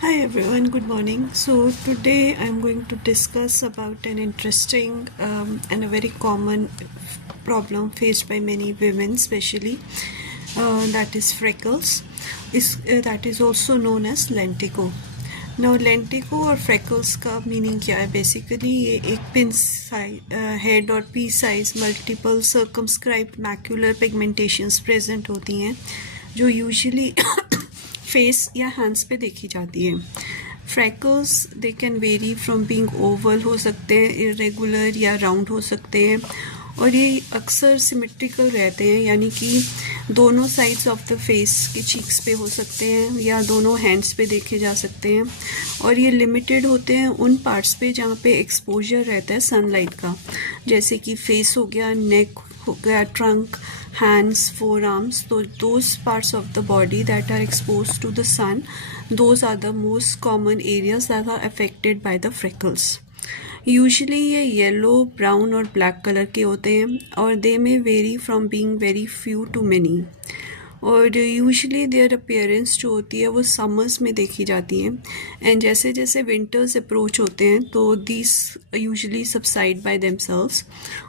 Hi everyone, good morning. So today I'm going to discuss about an interesting and a very common problem faced by many women, especially that is freckles. That is also known as lentigo. Now lentigo और freckles का meaning क्या है? Basically ये एक pin size head और pea size multiple circumscribed macular pigmentations present होती हैं जो usually फेस या हैंड्स पे देखी जाती है. Freckles they can very from being Oval हो सकते हैं, इरेगुलर या राउंड हो सकते हैं और ये अक्सर सिमेट्रिकल रहते हैं, यानी कि दोनों साइड्स ऑफ द फेस के चीक्स पे हो सकते हैं या दोनों हैंड्स पे देखे जा सकते हैं और ये लिमिटेड होते हैं उन पार्ट्स पे जहाँ पे एक्सपोजर रहता है सनलाइट का, जैसे कि फेस हो गया, नेक हो गया, trunk, hands, forearms. So those parts of the body that are exposed to the sun, those are the most common areas that are affected by the freckles. Usually ये येलो, ब्राउन और black colour के होते हैं और they may vary from being very few to many. और usually their appearance जो होती है वो समर्स में देखी जाती है एंड जैसे जैसे विंटर्स अप्रोच होते हैं तो this usually subside by themselves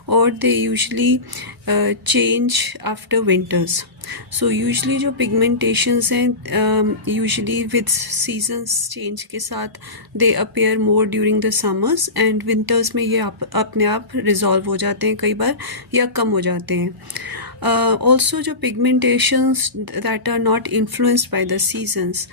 और they usually change after winters. So usually जो पिगमेंटेशंस हैं यूजुअली विद सीजन्स चेंज के साथ they appear more during the summers and winters में ये अपने आप रिजॉल्व हो जाते हैं कई बार या कम हो जाते हैं. ऑल्सो जो pigmentations that are not influenced by the seasons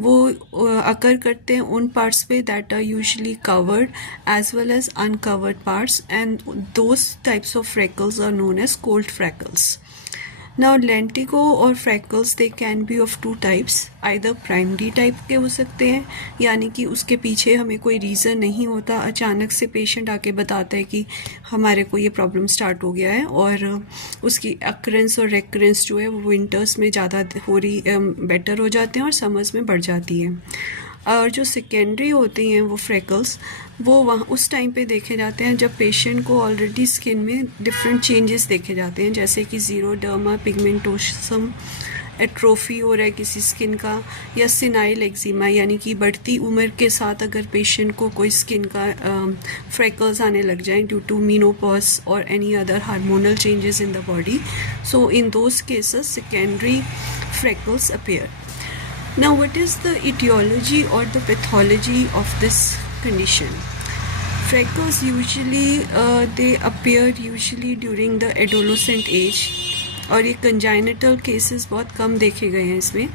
वो अकर करते हैं उन पार्ट्स पे that are usually covered as well as uncovered parts and those types of freckles are known as cold freckles. Now lentigo और freckles they can be of two types. Either primary type के हो सकते हैं, यानी कि उसके पीछे हमें कोई रीज़न नहीं होता, अचानक से पेशेंट आके बताता है कि हमारे को ये प्रॉब्लम स्टार्ट हो गया है और उसकी अक्रेंस और रेकरेंस जो है वो विंटर्स में ज़्यादा हो रही बेटर हो जाते हैं और समर्स में बढ़ जाती है. और जो सेकेंडरी होती हैं वो फ्रैकल्स वो वहाँ उस टाइम पे देखे जाते हैं जब पेशेंट को ऑलरेडी स्किन में डिफरेंट चेंजेस देखे जाते हैं, जैसे कि ज़ीरोडर्मा पिगमेंटोसम एट्रोफी हो रहा है किसी स्किन का, या सिनाइल एक्जिमा, यानी कि बढ़ती उम्र के साथ अगर पेशेंट को कोई स्किन का फ्रैकल्स आने लग जाएं ड्यू टू मीनोपॉज और any other hormonal changes in the body. So in those cases secondary freckles appear. Now, what is the etiology or the pathology of this condition? Freckles usually they appear usually during the adolescent age और ये congenital cases बहुत कम देखे गए हैं इसमें.